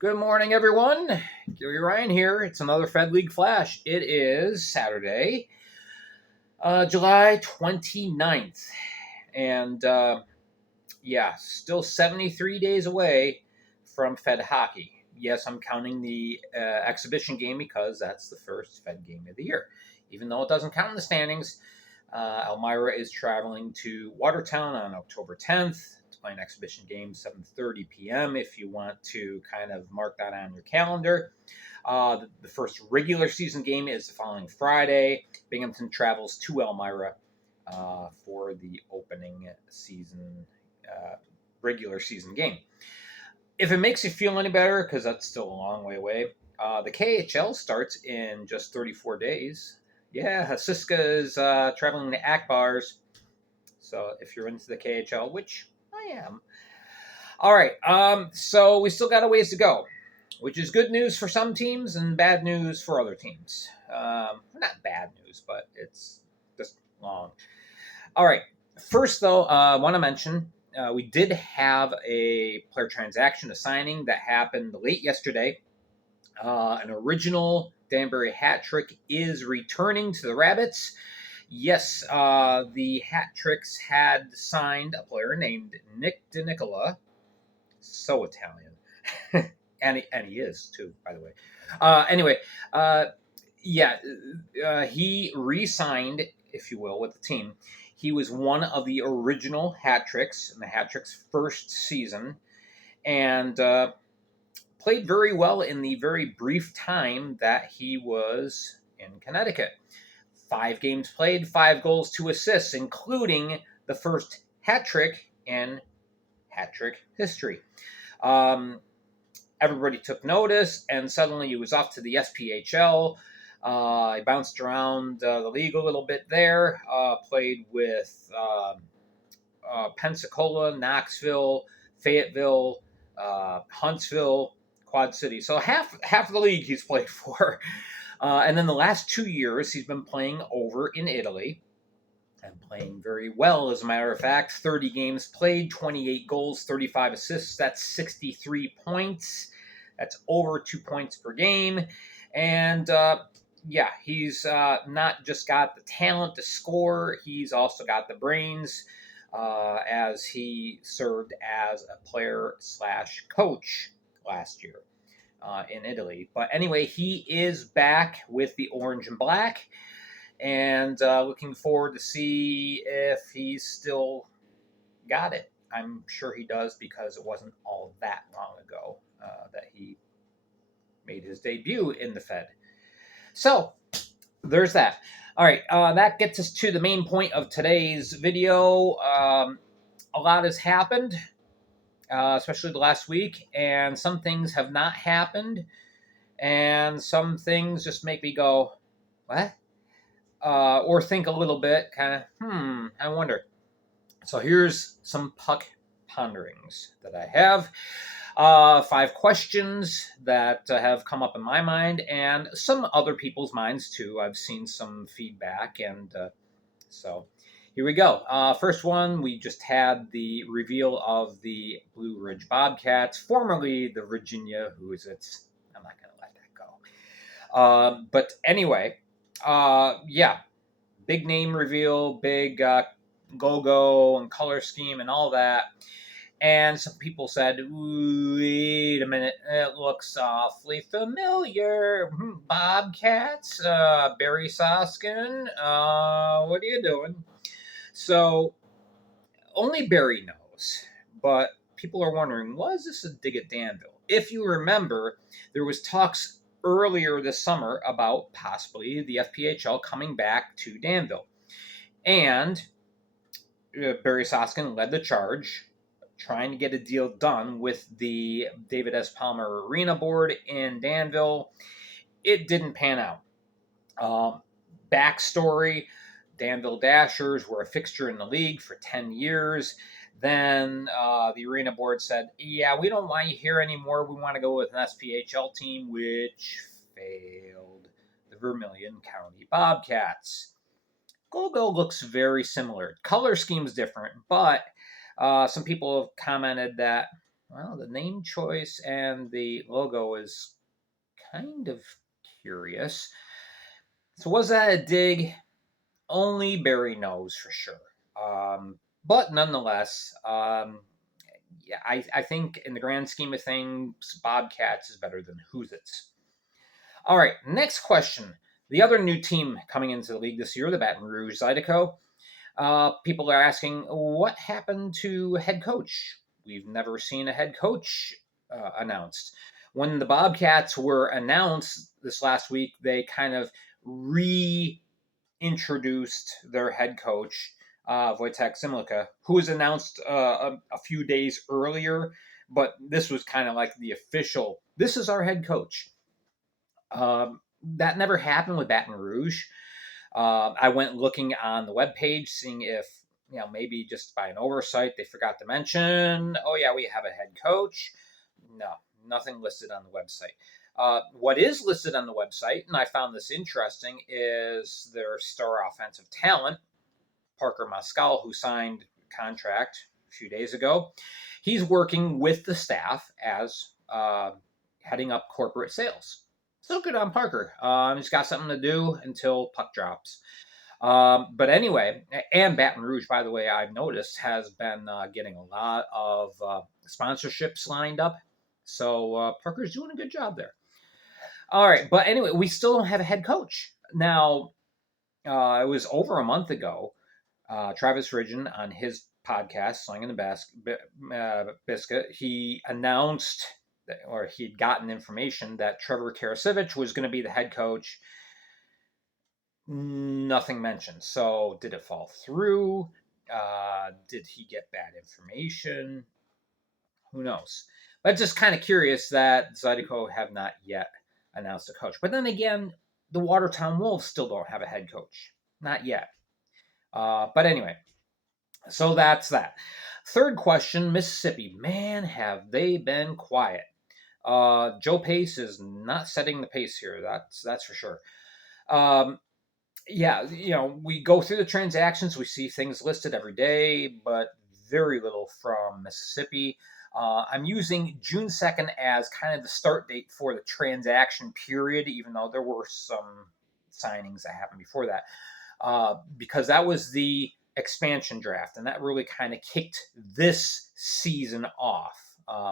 Good morning, everyone. Gary Ryan here. It's another Fed League Flash. It is Saturday, July 29th. And still 73 days away from Fed hockey. Yes, I'm counting the exhibition game because that's the first Fed game of the year. Even though it doesn't count in the standings, Elmira is traveling to Watertown on October 10th. Play an exhibition game, 7:30 p.m. if you want to kind of mark that on your calendar. The first regular season game is the following Friday. Binghamton travels to Elmira for the opening season, regular season game. If it makes you feel any better, because that's still a long way away, the KHL starts in just 34 days. Yeah, Siska is traveling to Akbars. So if you're into the KHL, which I am. All right, so we still got a ways to go, which is good news for some teams and bad news for other teams. Not bad news, but it's just long. All right, first, though, I want to mention we did have a player transaction, a signing that happened late yesterday. An original Danbury hat trick is returning to the Rabbits. Yes, the Hat Tricks had signed a player named Nick DeNicola. So Italian. and he is, too, by the way. He re-signed, if you will, with the team. He was one of the original Hat Tricks in the Hat Tricks' first season and played very well in the very brief time that he was in Connecticut. 5 games played, 5 goals, 2 assists, including the first hat trick in hat trick history. Everybody took notice, and suddenly he was off to the SPHL. He bounced around the league a little bit there, played with Pensacola, Knoxville, Fayetteville, Huntsville, Quad City. So half of the league he's played for. And then the last 2 years, he's been playing over in Italy and playing very well, as a matter of fact. 30 games played, 28 goals, 35 assists. That's 63 points. That's over 2 points per game. And, he's not just got the talent to score. He's also got the brains, as he served as a player/coach last year. In Italy. But anyway, he is back with the orange and black, and looking forward to see if he's still got it. I'm sure he does, because it wasn't all that long ago that he made his debut in the Fed. So there's that. All right, that gets us to the main point of today's video. A lot has happened. Especially the last week, and some things have not happened, and some things just make me go, what? Or think a little bit, kind of, I wonder. So here's some puck ponderings that I have. 5 questions that have come up in my mind, and some other people's minds, too. I've seen some feedback, and so... Here we go. First one, we just had the reveal of the Blue Ridge Bobcats, formerly the Virginia Hoosiers. I'm not going to let that go. But anyway, big name reveal, big go-go and color scheme and all that. And some people said, wait a minute, it looks awfully familiar. Bobcats, Barry Soskin, what are you doing? So, only Barry knows, but people are wondering, was this a dig at Danville? If you remember, there was talks earlier this summer about possibly the FPHL coming back to Danville. And Barry Soskin led the charge, trying to get a deal done with the David S. Palmer Arena Board in Danville. It didn't pan out. Backstory... Danville Dashers were a fixture in the league for 10 years. Then the arena board said, yeah, we don't want you here anymore. We want to go with an SPHL team, which failed. The Vermilion County Bobcats. Go-Go looks very similar. Color scheme's different, but some people have commented that Well, the name choice and the logo is kind of curious. So was that a dig? Only Barry knows for sure. But nonetheless, yeah, I think in the grand scheme of things, Bobcats is better than Who's It's. All right, next question. The other new team coming into the league this year, the Baton Rouge Zydeco. People are asking, what happened to head coach? We've never seen a head coach announced. When the Bobcats were announced this last week, they kind of reintroduced their head coach, Wojtek Simlica, who was announced a few days earlier, but this was kind of like the official, this is our head coach. That never happened with Baton Rouge. I went looking on the webpage, seeing if, maybe just by an oversight, they forgot to mention, oh, yeah, we have a head coach. No, nothing listed on the website. What is listed on the website, and I found this interesting, is their star offensive talent, Parker Moscal, who signed a contract a few days ago. He's working with the staff as heading up corporate sales. So good on Parker. He's got something to do until puck drops. But anyway, and Baton Rouge, by the way, I've noticed has been getting a lot of sponsorships lined up. So Parker's doing a good job there. All right, but anyway, we still don't have a head coach. Now, it was over a month ago. Travis Ridgen on his podcast, Slinging the Biscuit, he announced or he'd gotten information that Trevor Karasevich was going to be the head coach. Nothing mentioned. So did it fall through? Did he get bad information? Who knows? But just kind of curious that Zydeco have not yet announced a coach. But then again, the Watertown Wolves still don't have a head coach. Not yet. But anyway, so that's that. Third question, Mississippi. Man, have they been quiet. Joe Pace is not setting the pace here. That's for sure. Yeah, we go through the transactions. We see things listed every day, but very little from Mississippi. I'm using June 2nd as kind of the start date for the transaction period, even though there were some signings that happened before that, because that was the expansion draft, and that really kind of kicked this season off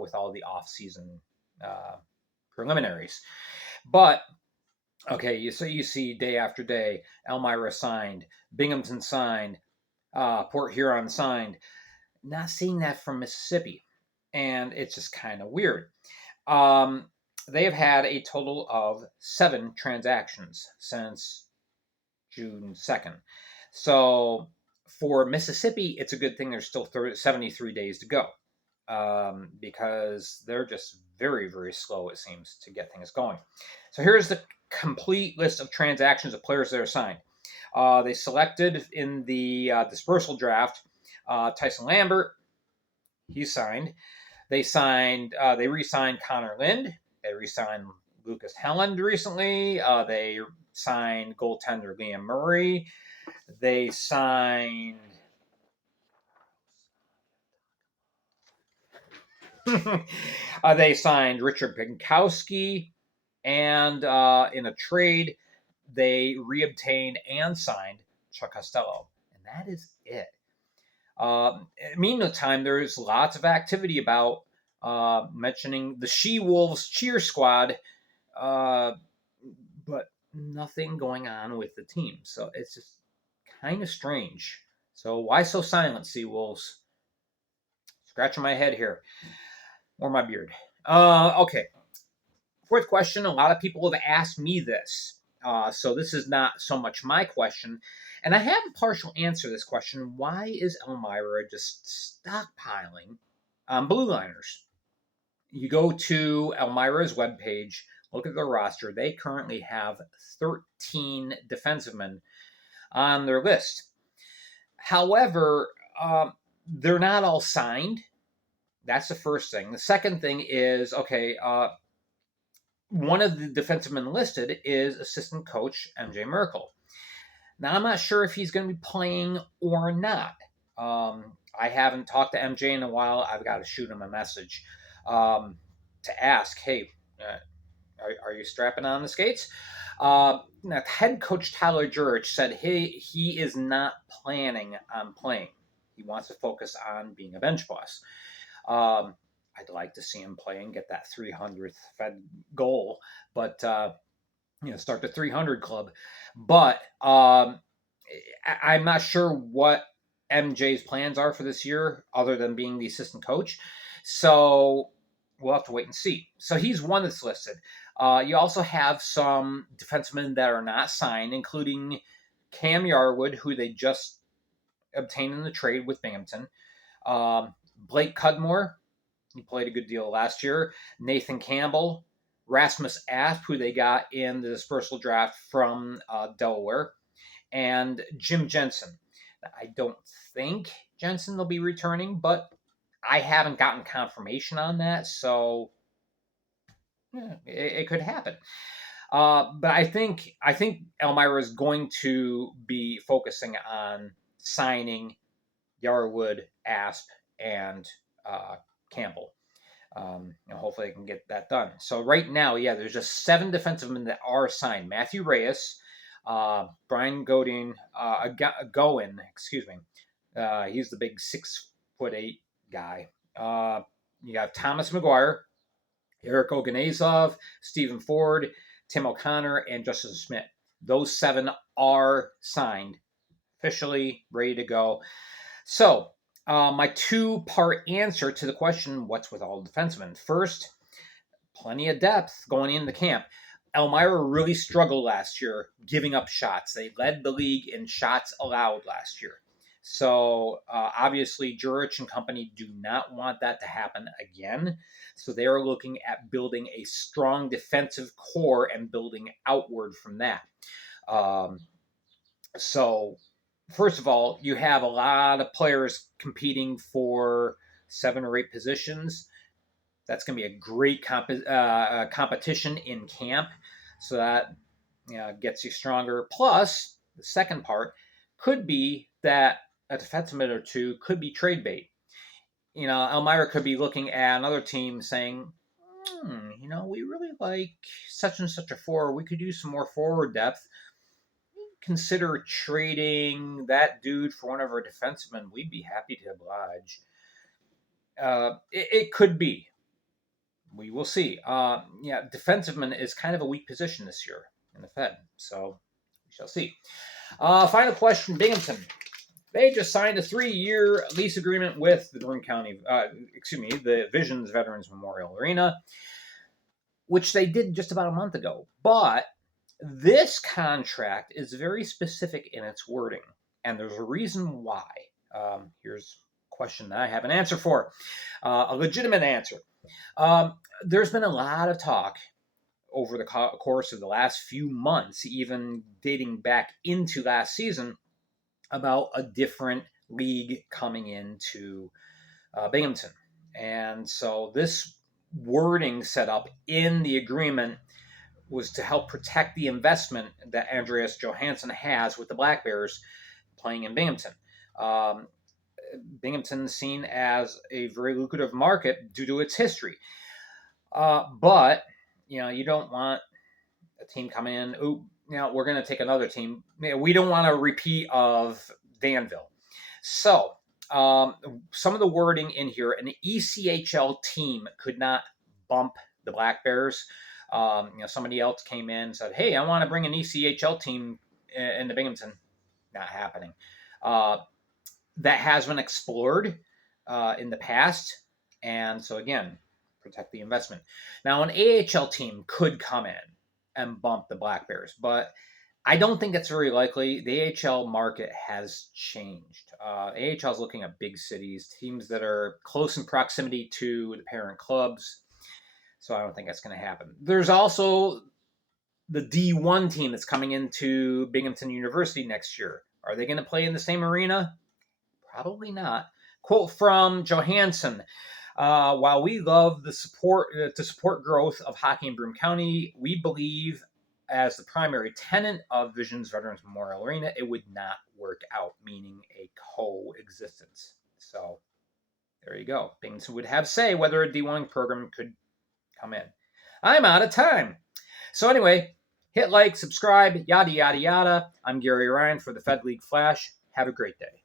with all the off-season preliminaries. But okay, so you see day after day, Elmira signed, Binghamton signed, Port Huron signed. Not seeing that from Mississippi, and it's just kind of weird. They have had a total of 7 transactions since June 2nd. So for Mississippi, it's a good thing there's still 73 days to go, because they're just very, very slow, it seems, to get things going. So here's the complete list of transactions of players that are signed. They selected in the dispersal draft Tyson Lambert. He's signed. They re-signed Connor Lind. They re-signed Lucas Helland recently. They signed goaltender Liam Murray. They signed Richard Pinkowski, and in a trade, they reobtained and signed Chuck Costello, and that is it. Meantime, there's lots of activity about mentioning the SeaWolves cheer squad, but nothing going on with the team. So it's just kind of strange. So why so silent, SeaWolves? Scratching my head here. Or my beard. Okay. Fourth question. A lot of people have asked me this. So this is not so much my question. And I have a partial answer to this question. Why is Elmira just stockpiling blue liners? You go to Elmira's webpage, look at their roster. They currently have 13 defensemen on their list. However, they're not all signed. That's the first thing. The second thing is, okay, one of the defensemen listed is assistant coach MJ Merkel. Now, I'm not sure if he's going to be playing or not. I haven't talked to MJ in a while. I've got to shoot him a message. to ask, hey, are you strapping on the skates? Now, head coach Tyler Jurich said he is not planning on playing. He wants to focus on being a bench boss. I'd like to see him play and get that 300th Fed goal, but start the 300 club. But I'm not sure what MJ's plans are for this year, other than being the assistant coach. So we'll have to wait and see. So he's one that's listed. You also have some defensemen that are not signed, including Cam Yarwood, who they just obtained in the trade with Binghamton. Blake Cudmore, he played a good deal last year. Nathan Campbell, Rasmus Asp, who they got in the dispersal draft from Delaware, and Jim Jensen. I don't think Jensen will be returning, but I haven't gotten confirmation on that, so it could happen. But I think Elmira is going to be focusing on signing Yarwood, Asp, and Campbell. Hopefully they can get that done. So right now, there's just 7 defensemen that are signed. Matthew Reyes, Brian Gowen, excuse me. He's the big 6'8" guy. You have Thomas McGuire, Eric Oganezov, Stephen Ford, Tim O'Connor, and Justin Schmidt. Those 7 are signed, officially ready to go. So my 2-part answer to the question, what's with all the defensemen? First, plenty of depth going into camp. Elmira really struggled last year giving up shots. They led the league in shots allowed last year. So obviously, Jurich and company do not want that to happen again. So they are looking at building a strong defensive core and building outward from that. So first of all, you have a lot of players competing for 7 or 8 positions. That's going to be a great competition in camp. So that gets you stronger. Plus, the second part could be that a defenseman or two could be trade bait. Elmira could be looking at another team saying, we really like such and such a forward. We could use some more forward depth. Consider trading that dude for one of our defensemen. We'd be happy to oblige. It could be. We will see. Defenseman is kind of a weak position this year in the Fed, so we shall see. Final question, Binghamton. They just signed a 3-year lease agreement with the the Visions Veterans Memorial Arena, which they did just about a month ago. But this contract is very specific in its wording, and there's a reason why. Here's a question that I have an answer for, a legitimate answer. There's been a lot of talk over the course of the last few months, even dating back into last season, about a different league coming into Binghamton. And so this wording set up in the agreement was to help protect the investment that Andreas Johansson has with the Black Bears playing in Binghamton. Binghamton's seen as a very lucrative market due to its history. But, you don't want a team coming in, we're going to take another team. We don't want a repeat of Danville. So, some of the wording in here, an ECHL team could not bump the Black Bears. Somebody else came in and said, hey, I want to bring an ECHL team into Binghamton. Not happening. That has been explored in the past. And so, again, protect the investment. Now, an AHL team could come in and bump the Black Bears, but I don't think that's very likely. The AHL market has changed. AHL is looking at big cities, teams that are close in proximity to the parent clubs. So I don't think that's going to happen. There's also the D1 team that's coming into Binghamton University next year. Are they going to play in the same arena? Probably not. Quote from Johansson. While we love the support to support growth of hockey in Broome County, we believe as the primary tenant of Visions Veterans Memorial Arena, it would not work out, meaning a coexistence. So There you go. Things would have say whether a D1 program could come in. I'm out of time. So anyway, hit like, subscribe, yada, yada, yada. I'm Gary Ryan for the Fed League Flash. Have a great day.